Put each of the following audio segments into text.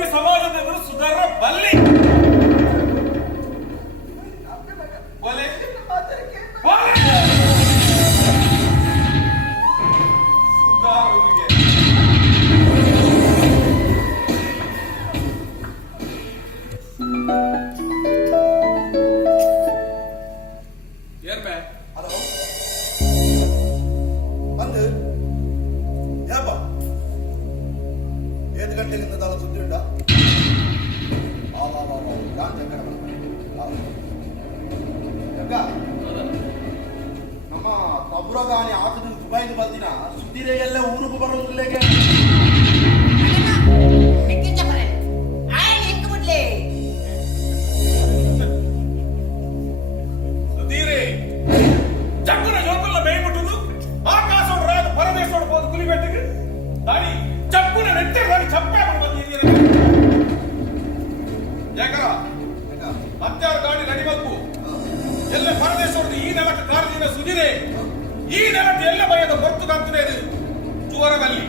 ಈ ಸಮಾಜದ ಎದುರು ಸುಧಾರ ಬಲ್ಲಿ ನಮ್ಮ ತಬ್ರಗಾನಿ ಆತನ ದುಬೈಗೆ ಬಂದಿನ ಸುದ್ದಿರೆ ಎಲ್ಲ ಊರಿಗೆ ಬರೋದಿಲ್ಲ ಸುಧೀರೆ ಚಕ್ಕನ ಜೋಕಲ್ಲ ಮೇಯ್ಬಿಟ್ಟುದು ಆಕಾಶೋಡ ರಾಜ ಪರದೇಶೋಡ ಹೋದ ಕುಲಿಬೇಟಿಗೆ ದಾಡಿ ಚಪ್ಪುನ ನೆಟ್ಟೆ ದಾಡಿ ಚಪ್ಪೆ ಬಂದಿದ್ದೀರ ಯಾಕ ಹತ್ಯಾರ ಗಾಡಿ ನಡಿಬೇಕು ಎಲ್ಲ ಪರದೇಶೋಡ ಈ ನೆಲಕ್ಕೆ ಕಾರದಿನ ಸುಧೀರೆ ಈ ನೆಲಕ್ಕೆ ಎಲ್ಲ ಭಯದ ಹೊರತು ಕಾಗ್ತದೆ ಇದು ಜೋರದಲ್ಲಿ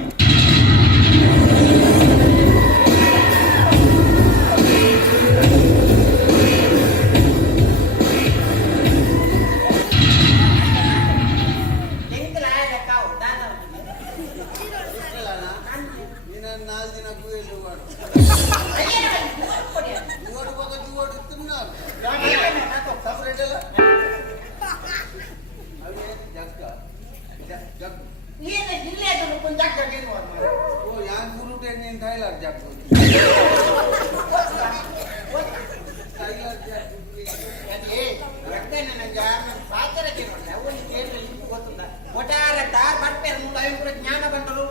ಜ್ಞಾನ ಬಂದರು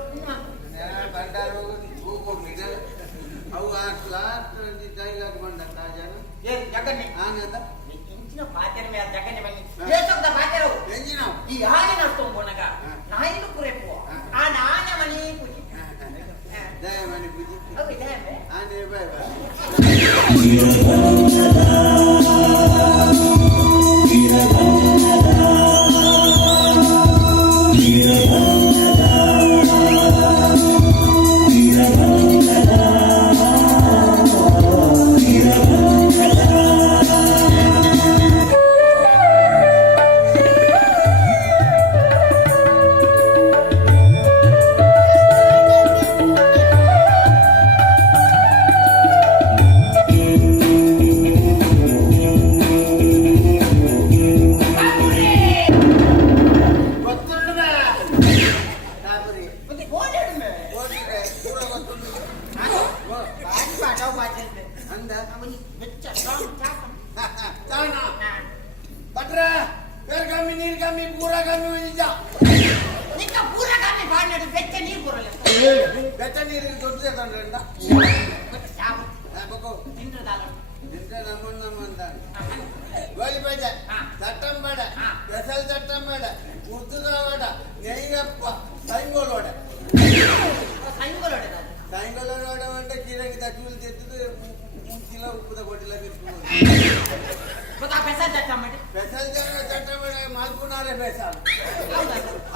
ಡೈಲಾಗ್ ಬಂದ ಜಗನ್ನಿ ಆನಂದ ಇಂಚಿನ ಪಾತ್ರೆ ಮೇಲೆ ಜಗನ್ನಿ ಬನ್ನಿ ದೇಶದ ಪಾತ್ರೆ ಎಂಜಿನ ಈ ಆನೆ ನಷ್ಟೊಂದು ಬೋನಗ ನಾಯಿನು ಕುರೆಪು ಆ ನಾನೆ ಮನಿ ಪೂಜಿ ದಯ ಮನಿ ಪೂಜಿ ಓಕೆ ದಯ ಮೇ ಆನೆ ಬೈ ಬೈ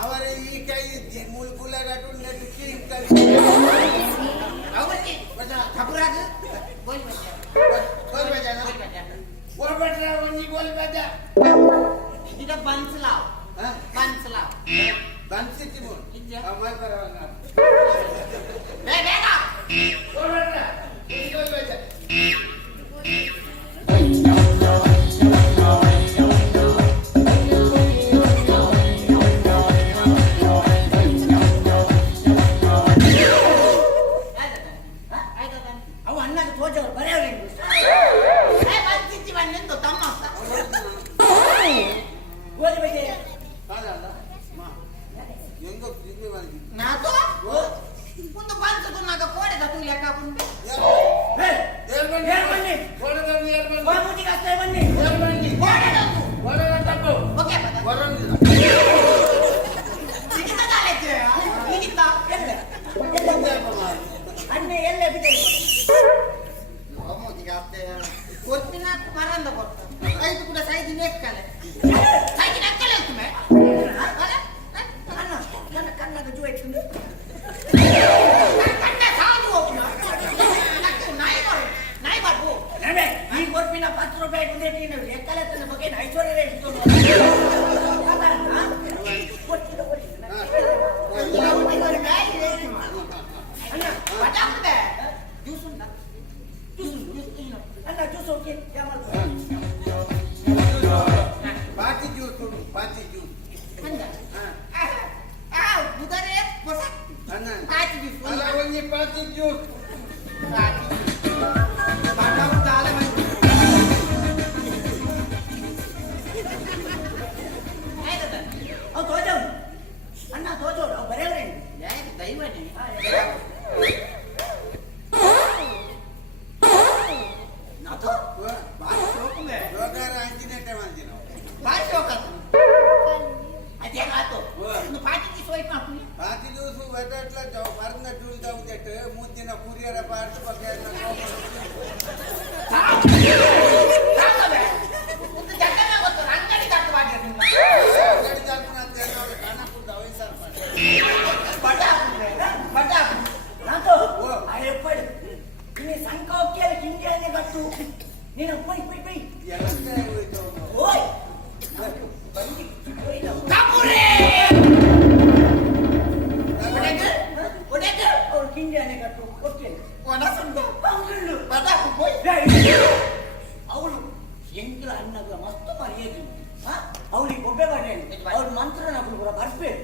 ಅವರೇ ಈ ಕೈ ಮೂಲ ಕುಲಗಟ್ಟು ನೆಟ್ಟಿ ठकुराग बोल बजा बोल बजा वनी बोल बजा इधर बंस लाओ बंस की बोल हमारे परवाना बेगा बोल बजा बोल बजा ನೀನು ಲೆಕ್ಕಲೆತ್ತನ ಬಗ್ಗೆ ಐಶ್ವರ್ಯ ಇಟ್ಕೊಂಡು ಅಣ್ಣ ಪಟಾಕ್ದೆ ಜ್ಯೂಸ್ ಉಂಟಾ ಅಣ್ಣ ಜ್ಯೂಸ್ ಓಕೆ ಪಾಚಿ ಜ್ಯೂಸ್ ಉಂಟು ಪಾಚಿ ಜ್ಯೂಸ್ ಮುದರೆ ಹೊಸ ಅನ್ನ ಪಾಚಿ ಜ್ಯೂಸ್ ಅಲ್ಲ ಒಂಜಿ ಪಾಚಿ ಜ್ಯೂಸ್ ಅವ್ ತೋಜವ್ನು ಅಣ್ಣ ತೋಜೋಡು ಅವ್ ಬರೆಯವ್ರೆ ದೈವನೇ ನಾತು ಬಾರಿ ಶೋಕುಂದೆ ರೋಗಾರ ಅಂಚಿನೆಟ್ಟೆ ಮಂದಿನ ಬಾರಿ ಶೋಕ ಅದೇನಾತು ಒಂದು ಪಾಟಿಗೆ ಸ್ವೈಪ್ ಮಾಡ್ತೀನಿ ಪಾಚಿ ಜ್ಯೂಸ್ ಒದಟ್ಲ ಮರನ ಜ್ಯೂಸ್ ತಗೊಂಡಿಟ್ಟು ಮುಂದಿನ ಕುರಿಯರ ಪಾರ್ಟ್ ಬಗ್ಗೆ ಒಂದು ಜಗನ್ನ ಗೊತ್ತು ಅಂಗಡಿ ದಾಟು ಮಾಡಿ ಅಂಗಡಿ ಜಾಪನ ಅಂತ ಹೇಳಿ ಕಣಕ್ಕುಂದ ವಯಸ್ಸಾರ ಬಡ ನಾತು ಅಯ್ಯಪ್ಪಡಿ ನೀನು ಸಂಕೋಕ್ಕಿಯಲ್ಲಿ ಕಿಂಡಿಯನ್ನೇ ಕಟ್ಟು ನೀನು ಪೈ ಪೈ ಪೈ ಎಲ್ಲ ಹೋಯ್ತು ಓಯ್ ಬಂದಿ ಕಾಪುರೆ ಒಡೆದು ಅವ್ರು ಕಿಂಡಿಯನ್ನೇ ಕಟ್ಟು ಕೊಡ್ತೇನೆ ಒಣಸಂದು ಅವಳು ಬದಾಕು ಹೋಯ್ ಅವಳು ಎಂಟ್ಲ ಅನ್ನಗ ಮಸ್ತ್ ಮರ್ಯಾದೆ ಅವಳಿಗೆ ಗೊಬ್ಬೆ ಬಾಡೆ ಅವ್ರ ಮಂತ್ರ ನಗಳು ಕೂಡ ಬರ್ಬೇಕು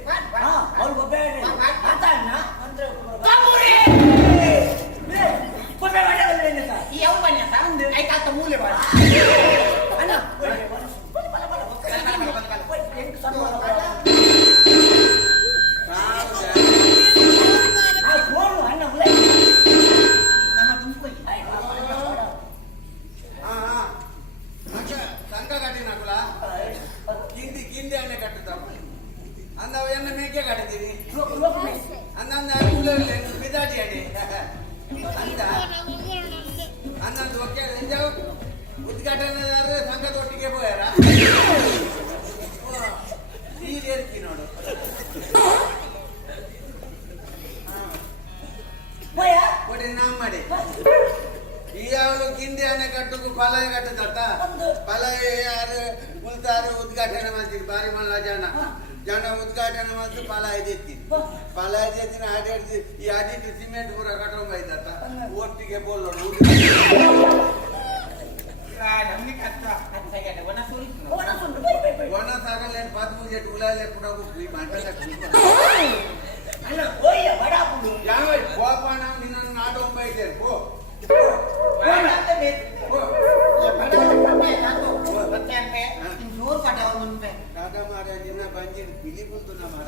ಅವ್ರು ಗೊಬ್ಬೆ ಮಾತಾಡ ಮಂತ್ರ ಗೊಬ್ಬೆ ಬಾಡೆ ಈ ಯಾವ ಬನ್ನಿ ಆಯ್ತಾತ ಮೂಲೆ ಬಾಡ ಅಣ್ಣ ಅಣ್ಣ ಮುಲೆ ನಮ್ಮ ತುಂಬಿ ಸಂಘ ಕಟ್ಟಿನಕುಲ ಕಿಂಡಿ ಕಿಂಡಿ ಅಣ್ಣೆ ಕಟ್ಟುತ್ತ ಅಂದವ ಎನ್ನ ಮೇಕೆ ಕಟ್ಟಿದ್ದೀನಿ ಅಂದಂದ ಕೂಲಲ್ಲಿ ಬಿದಾಟಿ ಅಡಿ ಅಂತ ಅಂದಂದು ಒಕ್ಕೆ ಎಂಜಾವ್ ಉದ್ಘಾಟನೆದಾರರೆ ಸಂಘದ ಒಟ್ಟಿಗೆ ಹೋಯಾರ ನೀರೇರ್ತಿ ನೋಡು ಕೊಡಿ ನಾಮ್ ಮಾಡಿ ಈ ಯಾವಳು ಕಿಂಡಿ ಅನೆ ಕಟ್ಟುಕು ಪಲಯ ಕಟ್ಟದತ್ತ ಪಲಯ ಯಾರು ಉಲ್ತಾರು ಉದ್ಘಾಟನೆ ಮಾಡ್ತೀರಿ ಬಾರಿ ಮಲ್ಲ ಜನ ಉದ್ಘಾಟನೆ ಮಾಡಿ ಪಲಾಯ ಎತ್ತೀನಿ ಪಲಾಯ ಎತ್ತಿನ ಆಡಾಡ್ತಿ ಈ ಆಡಿಟ್ಟು ಸಿಮೆಂಟ್ ಪೂರ ಕಟ್ಟೊಂಬ ಇದ್ದತ್ತ ಒಟ್ಟಿಗೆ ಬೋಲ್ಲೋಡು ಒಣ ಸಾಗಲ್ಲ ಪದ್ಮೂಜೆ ಉಲಾಲೆ ಕೂಡ ಈ ಮಂಟಲ ಯಾವ ಗೋಪ ನಾವು ನಿನ್ನನ್ನು ನಾಟೊಂಬ ಇದ್ದೇವೆ ಪೋ ಕಾಕ ಮಾರ ನಿನ್ನ ಬಂಜಿ ಬಿಲಿ ಬಂತು ನಾ ಮಾರ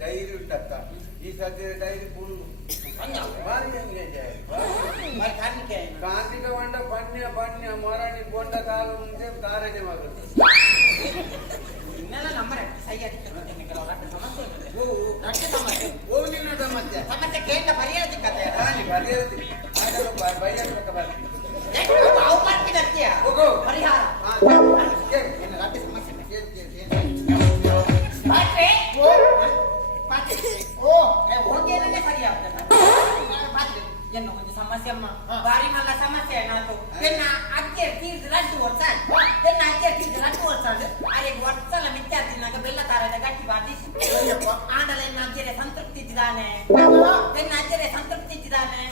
ಡೈರಿ ಉಂಟತ್ತ ಈ ಸದ್ಯ ಡೈರಿ ಫುಲ್ ಕಾರ್ತಿಕ ಬಂಡ ಬನ್ಯ ಬನ್ಯ ಮರಣಿ ಗೊಂಡ ಕಾಲು ಮುಂದೆ ಕಾರಣೆ ಆಗುತ್ತೆ ನಿನ್ನ ಸಮಸ್ಯೆ ಸಮಸ್ಯೆ ಕೇಂದ್ರ ಪರಿಹರಿಸಿಕತೆ ಪರಿಹರಿಸಿ ಬೈಯಕ್ಕ ಬರ್ತೀನಿ ಪರಿಹಾರ ಸಮಸ್ಯೆ ಬಾರಿ ಮಲ್ಲ ಸಮಸ್ಯೆ ಏನಾಯ್ತು ಎನ್ನ ಅಕ್ಕೆ ತೀರ್ದು ರಡ್ಡು ವರ್ಷ ಎನ್ನ ಅಕ್ಕೆ ತೀರ್ದು ರಡ್ಡು ವರ್ಷ ಅಲ್ಲಿಗೆ ವರ್ಷಲ ಮಿಚ್ಚಾರ್ತಿನಾಗ ಬೆಲ್ಲ ತಾರದ ಗಟ್ಟಿ ಬಾಧಿಸಿ ಆಡಲೆ ಎನ್ನ ಅಜ್ಜರೆ ಸಂತೃಪ್ತಿ ಇದ್ದಾನೆ ಎನ್ನ ಅಜ್ಜರೆ ಸಂತೃಪ್ತಿ ಇದ್ದಾನೆ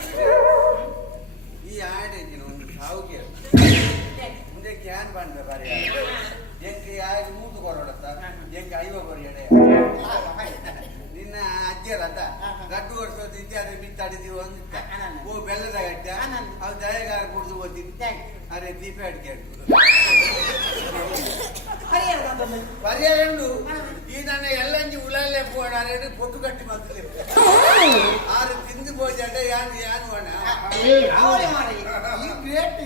ಈ ಆಡಿನ ಒಂದು ಸಾವುಗೆ ಮುಂದೆ ಕ್ಯಾನ್ ಬಂದ ಬಾರಿ ಎಂಕೆ ಯಾರು ಮೂತು ಕೊರಡತ್ತ ಎಂಕೆ ಐವ ಕೊರಿಯಡೆ ನಿನ್ನ ಅಜ್ಜ ಇದ್ದೀರಂತ ಗಡ್ಡು ಓಡಿಸೋದು ಇದ್ದಾರೆ ಬಿತ್ತಾಡಿದೀವಿ ಅಂತ ಓ ಬೆಲ್ಲದ ಗಡ್ಡೆ ಅವು ದಯಗಾರ ಕುಡಿದು ಓದಿನಿ ಅರೆ ದೀಪ ಅಡ್ಕೊಂಡು ಪರಿಯರಂಡು ಈ ನನ್ನ ಎಲ್ಲಂಜಿ ಉಳಲ್ಲೇ ಪೋಡಾರೆ పొట్టు కట్టి మధ్యలో ఆరు తింది పోజంటే యాను యాను అన్న ಅವಳೆ ಮಾಡಿ ಈ ಗ್ರೇಟ್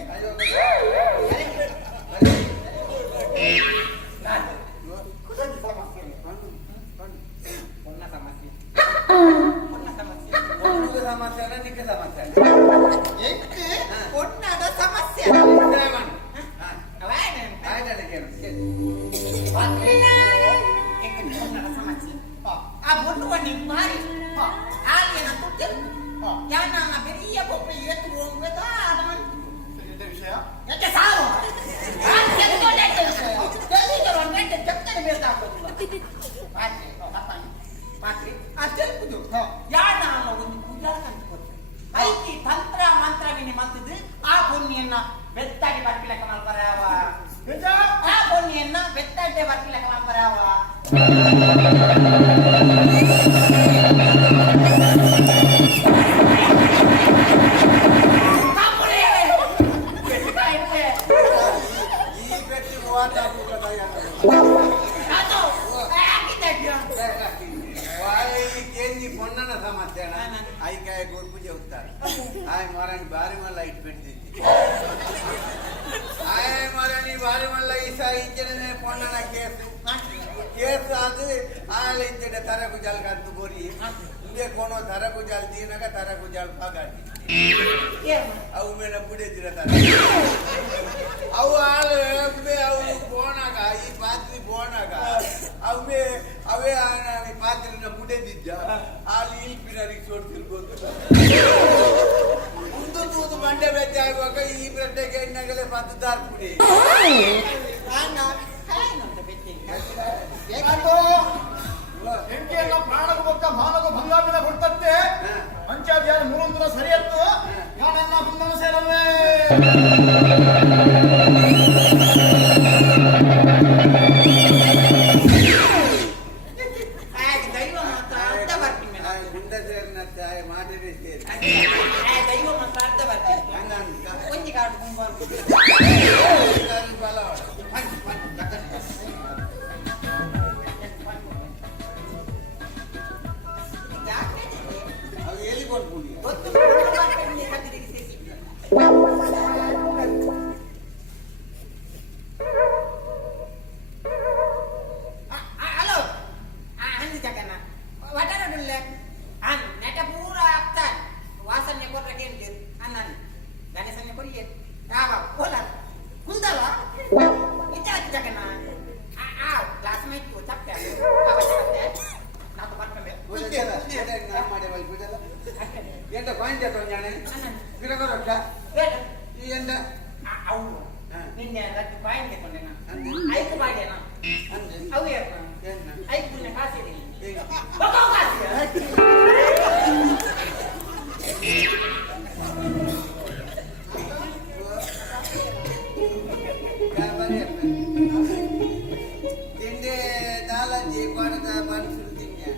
సమస్య నిక్క సమస్య ಒಟ್ನಾದ ಸಮಸ್ಯೆ ಆ ಬೊಂಡು ಬನ್ನಿ ಮಾರಿ ಆಲಿಯನ ತುಟ್ಟೆ ಯಾನ ಬೆರಿಯ ಬೊಪ್ಪೆ ಎತ್ತು ಹೋಗ್ಬೇಕ ವಿಷಯ ಯಾಕೆ ಸಾವು చెప్తాను మీరు పాత్రి ఆ తెలుపుదు యానాలో ಒಂದು ಪೂಜಾ ಕಂಡುಕೊಟ್ಟು ಐಕಿ ತಂತ್ರ ಮಂತ್ರ ವಿನಿ ಮಂತದು ಆ ಪುಣ್ಯನ್ನ ಬೆತ್ತಾಡಿ ಬರ್ಕಿಲಕ ಮಲ್ಪರಾವ ಆ ಪುಣ್ಯನ್ನ ಬೆತ್ತಾಡಿ ಬರ್ಕಿಲಕ ಮಲ್ಪರಾವ పొన్నన సమస్య ఐకాయ గొడుపు చెబుతారు ఆయన మరని భారీ మళ్ళీ ఇటు పెట్టింది ఆయన మరని భారీ మళ్ళీ ఇచ్చిన పొన్నన కేసు అది ఆయన ఇచ్చిన తరకు జల్ కత్తు బొరి ఇంకే కొనో తరకు జల్ తినక తరకు జల్ పగాడి ಅವು ಮೇಲೆ ಬುಡಿದಿರತಾರ ಅವು ಹಾಳು ಅವು ಬೋನಾಗ ಈ ಪಾತ್ರಿ ಬೋನಾಗ ಅವೇ ಪಾತ್ರಿನ ಬುಡಿದಿದ್ದ ಹಾಲು ಇಲ್ಪಿನರಿಗೆ ಸೋಡ್ತಿರ್ಬೋದು ಮುಂದೂದು ಬಂಡೆ ಬೆಚ್ಚ ಆಗುವಾಗ ಈ ಬ್ರೆಡ್ಡೆಗೆ ಎಣ್ಣೆಗಲೆ ಮತ್ತು ದಾರ್ ಪುಡಿ ಹೆಂಡತಿಯನ್ನ ಪ್ರಾಣಕ್ಕೆ ಬೊಕ್ಕ ಮಾನಗ ಭಂಗಾಮಿನ ಕೊಡ್ತಂತೆ ಪಂಚಾಯತ್ ಯಾರು ಮೂರೊಂದರ ಸರಿಯತ್ತು ಯಾರನ್ನ ಬಂಧನ ಸೇರವೇ ದೈವ ಮಾತ್ರ ಅರ್ಧ ಬರ್ತೀನಿ ಗುಂಡ ಸೇರಿನತ್ತ ಮಾದಿರಿ ಸೇರಿ ದೈವ ಮಾತ್ರ ಅರ್ಧ ಬರ್ತೀನಿ ಒಂಜಿ ಕಾಡು ಅವು ಎಲ್ಲಿ ಕೊಟ್ಬಿಡಿ ಹಲೋ ಅಂದು ಜಗನ್ನ ವಟನಡುಲ್ಲೆ ಅನ್ ನೆಟ ಪೂರ ಆಗ್ತಾನೆ ವಾಸನೆ ಕೊರ್ರಗೆ ಉಂಟು ಅನ್ನನ್ನು ಗಣೇಶನ್ನೇ ಕೊರಿಯೇ ಯಾವ ಕೋಲ ಕುಂದಲ್ಲ ಇಚ್ಚಾಚು ಜಗನ್ನ ಕ್ಲಾಸ್ ಮೇಟ್ ತಪ್ಪೆ ನಾವು ಬರ್ಕೊಂಡೆ ಎಂತ ಪಾಯಿಂಟ್ ಜಾನೆ ಗಿರಗೊರೊಟ್ಟ ಈ ಎಂತ అవును నిన్నే రట్టి పాయింట్ కెకొండేనా ఐకు బాడేనా అవు ఏర్నా ఐకు నిన్న కాసేది బొకో కాసి ತಿಂದೆ ದಾಲಂಜಿ ಕೊಡದ ಮನುಷ್ಯರು ತಿಂದೆ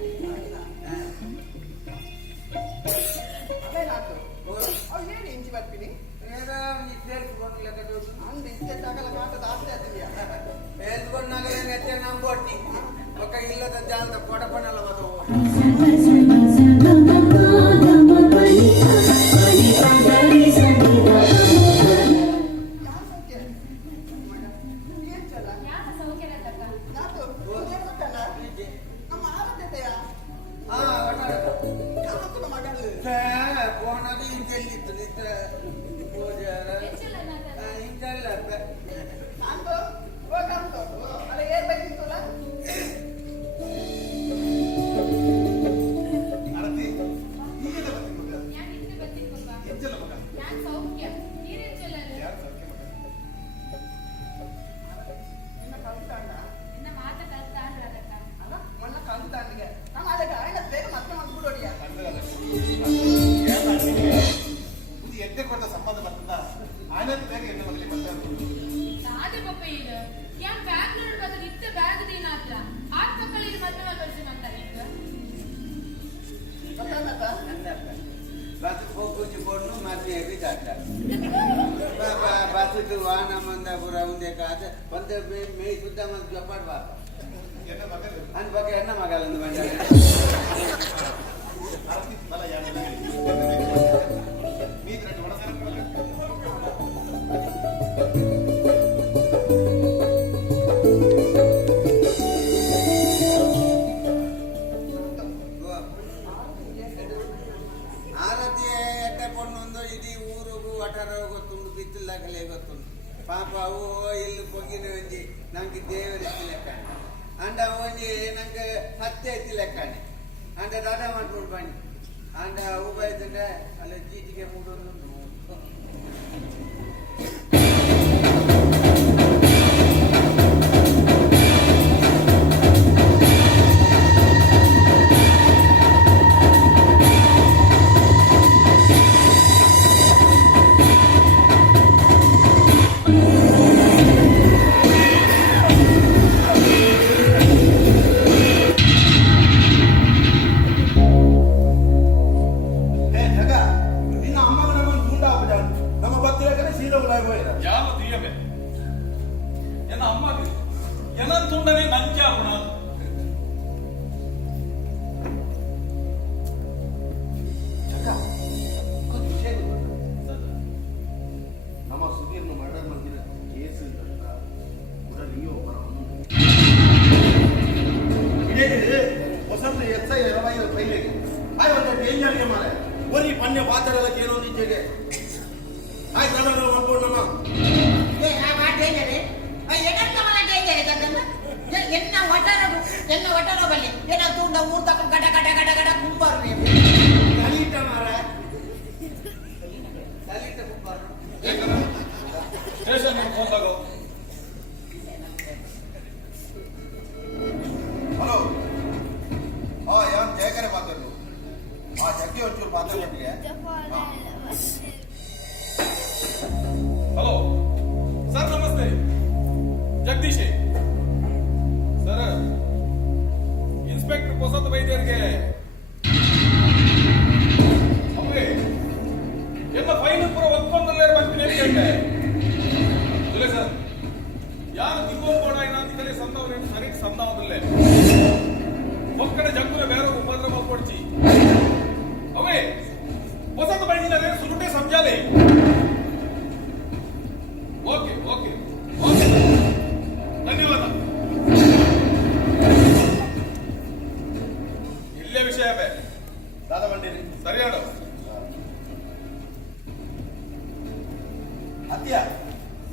ಏನು ಇಂಚಿ ಬರ್ತೀನಿ ఏదో నీ తెలుసుకొని లెక్క చూసు అందు ఇచ్చే తగల మాట దాస్తే అదియా తెలుసుకున్నాక ఎట్టే నంబొట్టి ఒక ఇల్లದ జాలದ ಕೊಡಪಣಲ ಬದವು పోనది ఇంకెళ్ళిತ್ತು ನಿತ್ರ ಇಂತೆಲ್ಲ ಅಲ್ಲ ಏನ್ ಬೇಕಿತ್ತಲ್ಲ ಒಂದೇ ಮೇ ಸುದ್ದ ಮತ್ತು ಜಪಾಡ್ ಬಾ ಎನ್ನ ಮಗಲು ಅಂದ ಬಗ್ಗೆ ಎನ್ನ ಮಗಲಂದು ಬಂದ ಅಲ್ಲ ಯಾರು ನೀತಿರಟ್ಟು ಒಳಸರ ಆರತಿ ಎಡ್ಡ ಪೊಣ್ಣೊಂದು ಇಡೀ ಊರಿಗೂ ವಟಾರ ಗೊತ್ತುಂಡು ಬಿತ್ತಲಾಗಲೇ ಗೊತ್ತುಂಡು ಪಾಪ ಅವು ಇಲ್ಲಿ ಪೊಗ್ಗಿನ ಒಂಜಿ ನಂಗೆ ದೇವರಿತ್ತು ಲೆಕ್ಕಾಣಿ ಅಂಡ ಒಂಜಿ ನಂಗೆ ಹತ್ಯೆ ಐತಿ ಲೆಕ್ಕಾಣಿ ಅಂಡ ದಾಡ ಮಾಡ್ಬಿಡು ಬನ್ನಿ ಅಂಡ ಅವು ಬೈತಂಡೆ ಅಲ್ಲಿ ಚೀಟಿಗೆ ಮೂಡೋದು ಯಾವ ದಿಯಮೆ ಎನ್ನ ಅಮ್ಮಗೆ ಎನ್ನ ತುಂಡನೆ ನಂಜಾಗುಣ ನಮ್ಮ ಸುದ್ದಿಯನ್ನು ಮರ್ಡರ್ ಮಾಡಿದ ಕೇಸ್ ಕೂಡ ನೀವು ವಸಂತ ಎಸ್ಐ 25 ಕೈಲಿಗೆ ಆಯ್ ಒಂದು ಡೇಂಜರ್ಗೆ ಮಾರೆ ಒರಿ ಪನ್ಯ ಪಾತ್ರೆಲ್ಲ ಕೇಳೋ ನಿಜೆಗೆ ಆಯ್ತು ನಾನು ಮಾಡ್ಕೊಂಡಮ್ಮ ಎನ್ನ ಒಟ್ಟರ ಬಲ್ಲಿ ಏನ ತುಂಡ ಊರ್ ತಕ್ಕ ಗಡ ಗಡ ಗಡ ಗಡ ಕುಂಬಾರು ಕಲೀಟ ಮಾರ ಕಲೀಟ ಕುಂಬಾರು ಸ್ಟೇಷನ್ ಫೋನ್ ತಗೋ ಹಲೋ ಯಾರು ಜಯಕರೆ ಮಾತಾಡೋದು ಜಗ್ಗಿ ಒಂಚೂರು ಮಾತಾಡೋಟ್ಟಿಗೆ ಹಲೋ ಸರ್ ನಮಸ್ತೆ ಜಗದೀಶ್ ಸರ್ ಇನ್ಸ್ಪೆಕ್ಟರ್ ಪ್ರಸಾದ್ ವೈದ್ಯರಿಗೆ ಅವೇ ಎಲ್ಲ ಫೈನ್ ಪೂರ ಒತ್ಕೊಂಡಲ್ಲೇ ಬರ್ತೀನಿ ಕೇಳ್ತೆ ಇಲ್ಲ ಸರ್ ಯಾರು ತಿಂಗೋಲ್ ಕೂಡ ಏನಾದಿಕಲೆ ಸಂದವರೇನು ಸರಿ ಸಂದವದಲ್ಲೇ ಒಕ್ಕಡೆ ಜಗ್ಗುನ ಬೇರೆ ಉಪದ್ರ ಮಾಡ್ಕೊಡ್ಚಿ ಅವೇ ಪ್ರಸಾದ್ ವೈದ್ಯರೇ ಸುರುಟೆ ಸಂಜಾಲೆ ಓಕೆ ಓಕೆ ಓಕೆ ಧನ್ಯವಾದ ಇಲ್ಲೇ ವಿಷಯ ಬೇ ದಾದಾ ಬಂಡೀರಿ ಸರಿಯಾಡು ಅತ್ಯ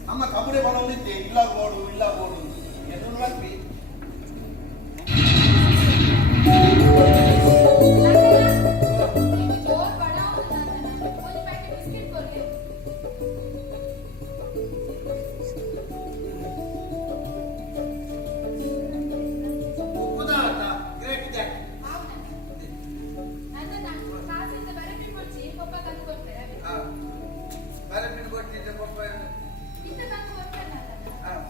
ನಮ್ಮ ಕಬಡ್ಡಿ ಮಾಡೋದಿದ್ದೆ ಇಲ್ಲ ಗೋಡು ಎದುರು ಹಾಕ್ರಿ और बड़ा होता है ना कोई पैकेट बिस्किट कर ले ಉದಾಹರಣ ಗ್ರೇಟ್ ಜಾಕ್ అవునా అన్న కాసింత వెరైటీ వచ్చి పప్ప కన్ను కొట్టారు ಬರಬಿಟ್ಟು ಕೊಟ್ಟಿದ್ದೆ ಪಪ್ಪ ఇంత కన్ను కొట్టారు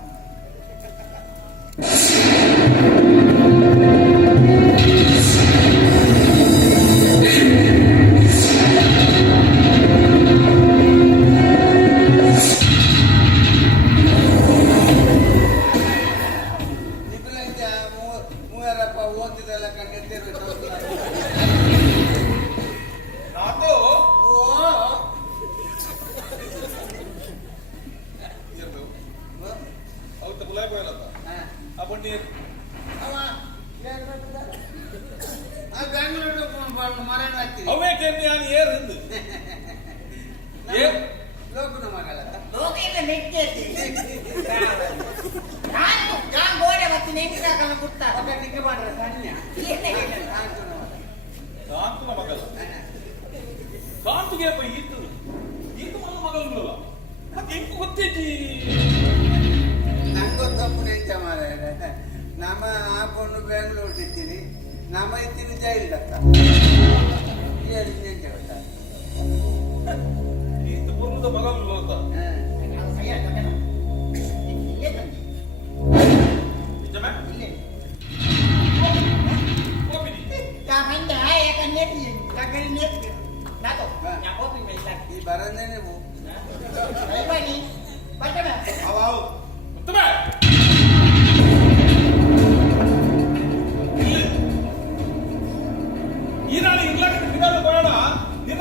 ನಿಖಿಲಂಜ ಮೂವರಪ್ಪ ಓದಿದೆಲ್ಲ ಕಂಡಿದ್ದೇವೆ ನಾಟೋ ಓ ಅವತ್ತು ಗುಲಾಬಿ ಹೋಯಲತ್ತ ಆ ಬಣ್ಣಿ ಅವ ಬೆಂಗಳೂರು ಮರಣ ಹಾಕ್ತೀವಿ ಅವೇ ಕೇಳಿ ನಾನು ಏರ್ ಹಿಂದು ಏರ್ ಲೋಕನ ಮಗಳಲ್ಲ ಲೋಕೇಂದ್ರ ನೆಟ್ಟೇಸಿ ನಾನು ಗೋಡೆ ಮತ್ತು ನೆಂಟಾಕಲ್ಲ ಗುರ್ತ ಅಕ್ಕ ನಿಕ್ಕೆ ಮಾಡ್ರೆ ಸಣ್ಣ ಕಾಂತನ ಮಗಲ ಕಾಂತಗೆ ಇತ್ತು ಇದು ನನ್ನ ಮಗಲ್ಲ ಮತ್ತೆ ಹೆಂಗ್ ಗೊತ್ತೈತಿ ನಂಗೂ ತಪ್ಪು ನೆಂಚ ಮಾರ ನಮ್ಮ ಆ ಪೊಣ್ಣು ಬೆಂಗಳೂರು ಇದ್ದೀನಿ ನಮ್ಮ ಇತ್ತೀನಿ ಜೈಲ್ ದತ್ತ ನೆಂಚ ಗೊತ್ತಾ ಇದು ಬರುವುದ ಮಗಲ್ಲ ಅಂತ ನಿಜಮೇ ಈ ಬರದೇನೆ ಉತ್ತಮ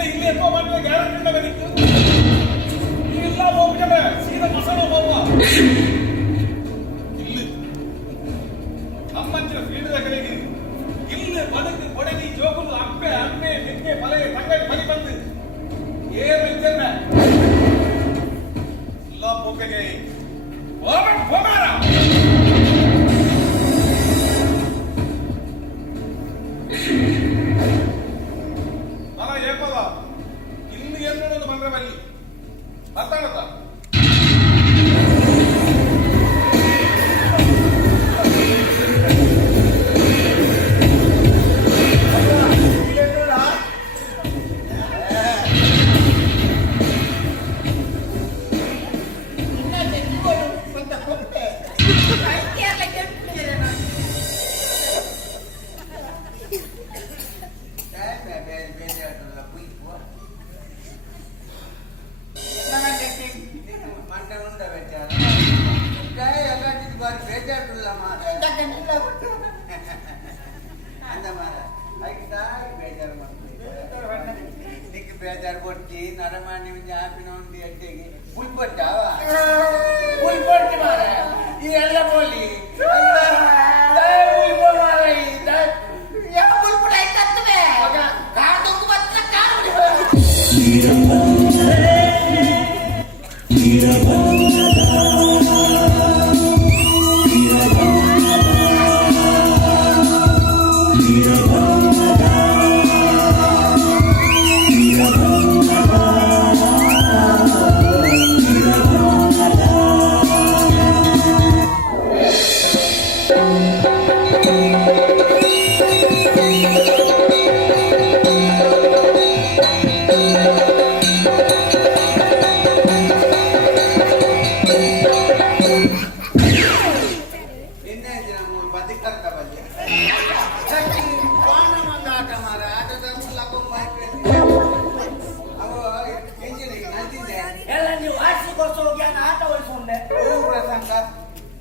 என்ன இல்லை எப்போ மாட்டேன் கேரண்டி உண்டவே நிற்கு நீ எல்லாம் போகிட்ட சீத மசாலா போவா இல்லை அம்மன்ற வீடுத கிடைக்கு இல்லை படுக்கு கொடகி ஜோகுಲು ಅಪ್ಪೆ ಅಮ್ಮೆ ಮೆಕ್ಕೆ ಮಲೆ ತಂಗಡಿ ಮನೆ ಬಂದು ಏನು ಇದ್ದೇನೆ ಎಲ್ಲ ಪೋಕೆಗೆ ಓಮನ್ ಹೋಗಾರ ಮನ ಏಪದ ಇನ್ನು ಏನೊಂದು ಬಂದ್ರೆ ಬಲ್ಲಿ ಅರ್ಥಾಗತ್ತ ಬೇಜಾರು ಕೊಟ್ಟಿ ನರಮಾನಿ ಆಪಿನ ಒಂದು ಎಟ್ಟೆಗೆ ಉಳ್ಕೊಟ್ಟಾವ ಉಳ್ಕೊಟ್ಟಿ ಮಾರ ಈ ಎಲ್ಲ ಬೋಲಿ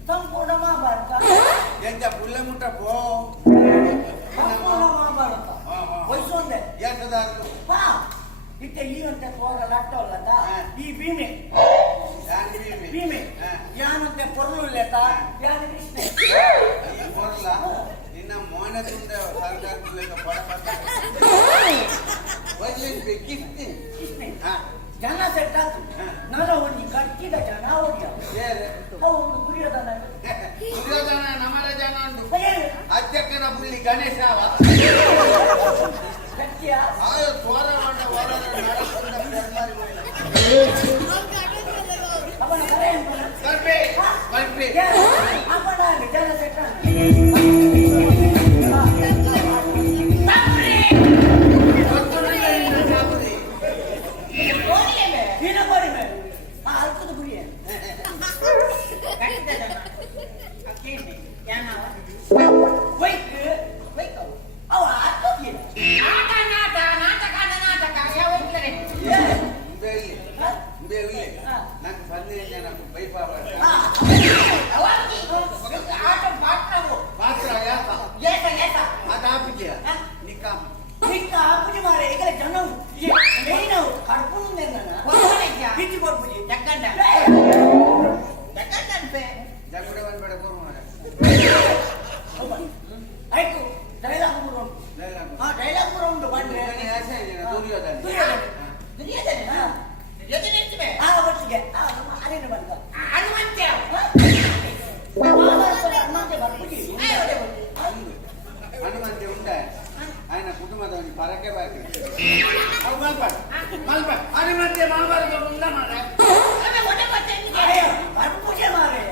ಸಂಪೂರ್ಣ ಮಹಾಭಾರತ ಎಂತ ಪುಲ್ಲ ಮುಟ್ಟ ಪೋ ಸಂಪೂರ್ಣ ಮಹಾಭಾರತ ವಯಸ್ಸೊಂದೆ ಎಂತದಾದ್ರು ಹಾ ಇತ್ತೆ ಈ ಅಂತ ಹೋಗಲ್ಲ ಅಟ್ಟವಲ್ಲದ ಈ ಭೀಮೆ ಭೀಮೆ ಯಾನಂತೆ ಪೊರ್ಲುಲ್ಲೇತ ಯಾನ ಕೃಷ್ಣ ಈ ಪೊರ್ಲ ನಿನ್ನ ಮೋನ ತುಂಡ ಸರ್ಕಾರ ಕಿಸ್ತಿ ಜನ ಸೆಟ್ ಆತು ನಾನು ಒಂದು ಕಟ್ಟಿದ ಜನ ಹೋಗ್ಯ ಹೌದು ದುರ್ಯೋಧನ ದುರ್ಯೋಧನ ನಮಲ ಜನ ಉಂಟು ಅಧ್ಯಕ್ಷನ ಬುಳ್ಳಿ ಗಣೇಶ ಗಟ್ಟಿಯ ಆಯೋ ತೋರ ಮಾಡ ಅವನ ಕರೆ ಬರ್ಬೇ ಬರ್ಬೇ ಅವನ ಜನ ಸೆಟ್ నాకు 12 జನ ಬೈಪಾವ ಪಾತ್ರ ಯಾಕ ಅದಾಪಿಗೆ ನಿಕಾ ನಿಕಾ ಅಪ್ಪಿ ಮಾರೆ ಈಗ ಜನ ಏನು ಕರ್ಕೊಂಡು ನನ್ನ ಬಿಚ್ಚಿ ಕೊಡ್ಬಿಡಿ ಜಕ್ಕಂಡ ಜಕ್ಕಂಡಂತೆ ಜಗಡೆ ಬಂದ್ಬೇಡ ಬೋರ್ ಮಾರೆ ಆಯ್ತು ಡೈಲಾಗ್ ಮೂರು ಡೈಲಾಗ್ ಮೂರು ಉಂಟು ಬಂದ್ರೆ ದುರ್ಯೋಧನ ದುರ್ಯೋಧನ ಒಟ್ಟಿಗೆ ಅದೇನು ಬಂದ ಹನುಮಂತ ಹನುಮಂತೆ ಉಂಟ ఆయన కుటుంబం పరకే బాకి హనుమంతే మహాభారత ఉందా మన పూజ మారే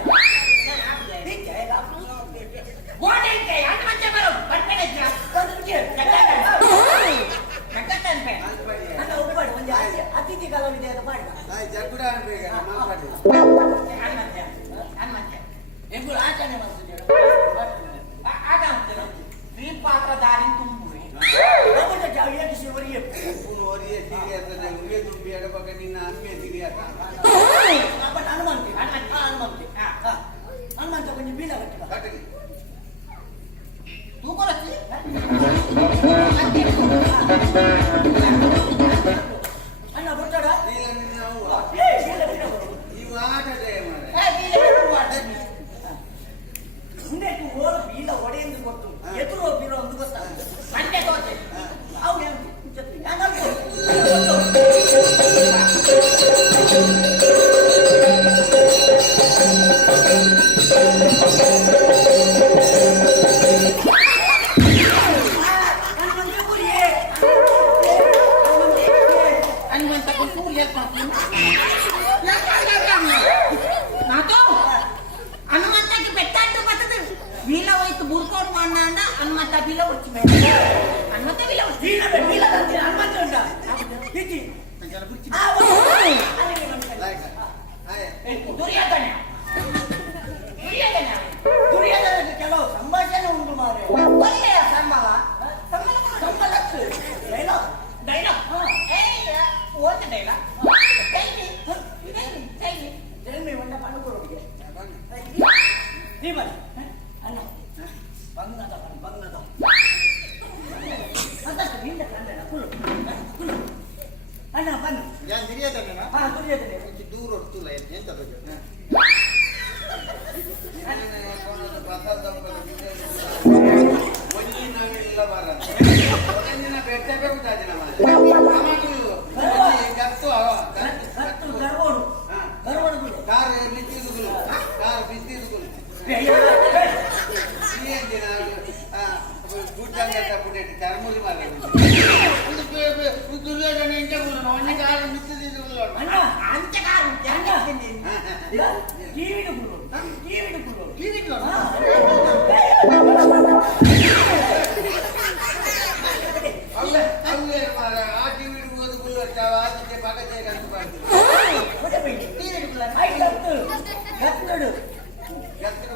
ಅತಿಥಿ ಕಲಾವಿದೆ ಜಗ್ಗುಡ ಅನ್ರಿ ಮಾತಾಡಿ ಎಬ್ಬರು ಆಚರಣೆ ಮಾಡ್ತಿದ್ದೀರ ಆಟ ಈ ಪಾತ್ರಧಾರಿ ತುಂಬುವೆ ಓರಿಯೇ ಸಿರಿಯಾತದೆ ಉಳಿಯ ತುಂಬಿ ಎಡಪಕ್ಕ ನಿನ್ನ ಅಮ್ಮೆ ಸಿರಿಯಾತ ಹನುಮಂತ ಕೊಂಚ ಬೀಳ ಕಟ್ಟಲಿ ತೂಕ వచ్చి మేము హనుమంత వీళ్ళ వీళ్ళ హనుమంత ఉంటా ದುರ್ಯೋಧನ ದುರ್ಯೋಧನಕ್ಕೆ ಕೆಲವು ಸಂಭಾಷಣೆ ಉಂಟು ಮಾರೆ ಒಳ್ಳೆಯ ಸಂಬಳ ಸಂಬಳಕ್ಕೆ ಡೈಲಾಗ್ ಓದ ಡೈಲಾಗ್ ಜನ್ಮಿ ಒಂದ ಪಣಕೊಡೋರಿಗೆ ನೀ ಬನ್ನಿ ಅಣ್ಣ ಬಂಗದ ಅದಕ್ಕೆ ನಿಂದ ಕಂಡ ಕುಳ್ಳು ಅಣ್ಣ ಬನ್ನಿ ಯಾನ್ ದುರ್ಯೋಧನ ಹಾ ದುರ್ಯೋಧನ ದೂರ ಹೊಡ್ತುಲ್ಲ ಎಂತ ಒಂಜಿನಾಗಿಲ್ಲ ಬಾರ ಒಂದಿನ ಬೆಟ್ಟ ಬೇಕುತ್ತಾದಿನ ಕಾರ್ ಬಿತ್ತಿದುಗುಲು ಕಾರ್ ಬಿತ್ತಿದುಗುಲು ಗುಡ್ಡಂಗ ಪುಟೇಟಿ ಚರ್ಮುಲಿ ಮಾರ ದುರ್ಯೋಧನ ಎಂತ ಗುರು ಒಂಜಿ ಕಾರ್ ಬಿತ್ತಿದುಗುಲು ಅಂಚಕಾರು ಅಲ್ಲೇ ಮಾರ ಆ ಟಿವಿ ಓದುಗುಲು ಆದಿತ್ಯ ಪಗಚೆ ಕಂಡು ಬರ್ತೀವಿ ಗತ್ತು